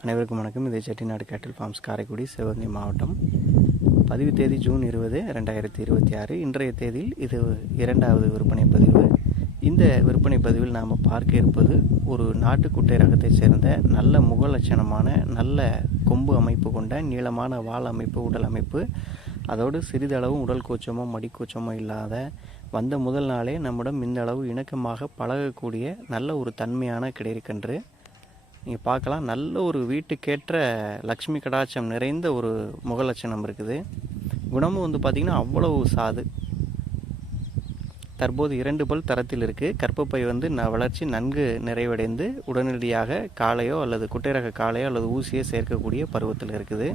அனைவருக்கும் வணக்கம். இது செட்டிநாடு கேட்டில் ஃபார்ம்ஸ், காரைக்குடி, சிவகங்கை மாவட்டம். பதிவு தேதி ஜூன் 20, 2026. இன்றைய தேதியில் இது 2வது விற்பனை பதிவு. இந்த விற்பனை பதிவில் நாம் பார்க்க இருப்பது ஒரு நாட்டுக்குட்டை ரகத்தை சேர்ந்த நல்ல முகலட்சணமான நல்ல கொம்பு அமைப்பு கொண்ட நீளமான வால் அமைப்பு, உடல் அமைப்பு, அதோடு சிறிதளவும் உடல் கூச்சமோ மடிக்கூச்சமோ இல்லாத, வந்த முதல் நாளே நம்மிடம் இந்த அளவு இணக்கமாக பழகக்கூடிய நல்ல ஒரு தன்மையான கிடைக்கன்று. நீங்கள் பார்க்கலாம், நல்ல ஒரு வீட்டுக்கேற்ற லக்ஷ்மி கடாட்சம் நிறைந்த ஒரு முகலட்சணம் இருக்குது. குணமும் பார்த்திங்கன்னா அவ்வளவு சாது. தற்போது 2 பல் தரத்தில் இருக்குது. கர்ப்பப்பை வளர்ச்சி நன்கு நிறைவடைந்து உடனடியாக காளையோ அல்லது குட்டைரக காளையோ அல்லது ஊசியோ சேர்க்கக்கூடிய பருவத்தில் இருக்குது.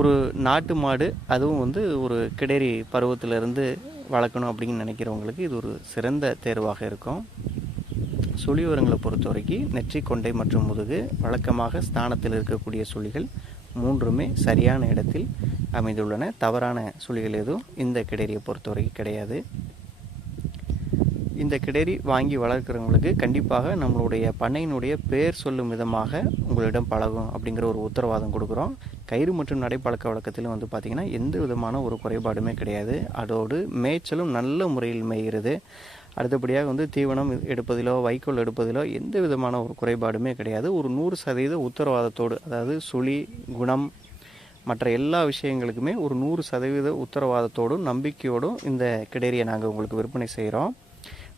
ஒரு நாட்டு மாடு, அதுவும் ஒரு கிடேரி பருவத்திலிருந்து வளர்க்கணும் அப்படின்னு நினைக்கிறவங்களுக்கு இது ஒரு சிறந்த தேர்வாக இருக்கும். சுழி உரங்களை பொறுத்த வரைக்கும் நெற்றி, கொண்டை மற்றும் முதுகு வழக்கமாக ஸ்தானத்தில் இருக்கக்கூடிய சுழிகள் 3மே சரியான இடத்தில் அமைந்துள்ளன. தவறான சுழிகள் எதுவும் இந்த கிடேரியை பொறுத்த வரைக்கும் கிடையாது. இந்த கிடேரி வாங்கி வளர்க்குறவங்களுக்கு கண்டிப்பாக நம்மளுடைய பண்ணையினுடைய பேர் சொல்லும் விதமாக உங்களிடம் பழகும் அப்படிங்கிற ஒரு உத்தரவாதம் கொடுக்குறோம். கயிறு மற்றும் நடைப்பழக்க வழக்கத்திலும் பார்த்திங்கன்னா எந்த விதமான ஒரு குறைபாடுமே கிடையாது. அதோடு மேய்ச்சலும் நல்ல முறையில் மேய்கிறது. அடுத்தபடியாக தீவனம் எடுப்பதிலோ வைக்கோல் எடுப்பதிலோ எந்த விதமான ஒரு குறைபாடுமே கிடையாது. ஒரு 100% உத்தரவாதத்தோடு, அதாவது சுழி, குணம், மற்ற எல்லா விஷயங்களுக்குமே ஒரு 100% உத்தரவாதத்தோடும் நம்பிக்கையோடும் இந்த கிடேரியை நாங்கள் உங்களுக்கு விற்பனை செய்கிறோம்.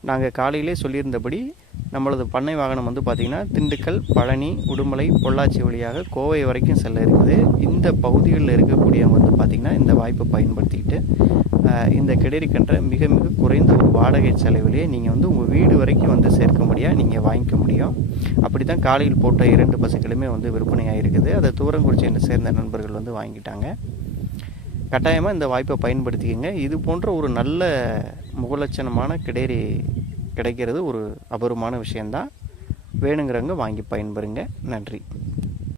நாங்கள் காலையிலே சொல்லியிருந்தபடி நம்மளது பண்ணை வாகனம் பார்த்திங்கன்னா திண்டுக்கல், பழனி, உடுமலை, பொள்ளாச்சி வழியாக கோவை வரைக்கும் செல்ல இருக்குது. இந்த பகுதிகளில் இருக்கக்கூடியவங்க பார்த்திங்கன்னா இந்த வாய்ப்பை பயன்படுத்திக்கிட்டு இந்த கிடேரி கன்றை மிக மிக குறைந்த ஒரு வாடகை செலவிலேயே நீங்கள் உங்கள் வீடு வரைக்கும் சேர்க்கும்படியாக நீங்கள் வாங்கிக்க முடியும். அப்படி தான் காலையில் போட்ட 2 பசுக்களுமே விற்பனையாக இருக்குது. அதை தூரங்குறிச்சியை சேர்ந்த நண்பர்கள் வாங்கிட்டாங்க. கட்டாயமாக இந்த வாய்ப்பை பயன்படுத்திக்கங்க. இது போன்ற ஒரு நல்ல முகலட்சணமான கிடேரி கிடைக்கிறது ஒரு அபூர்வமான விஷயந்தான். வேணுங்கிறவங்க வாங்கி பயன்பெறுங்க. நன்றி.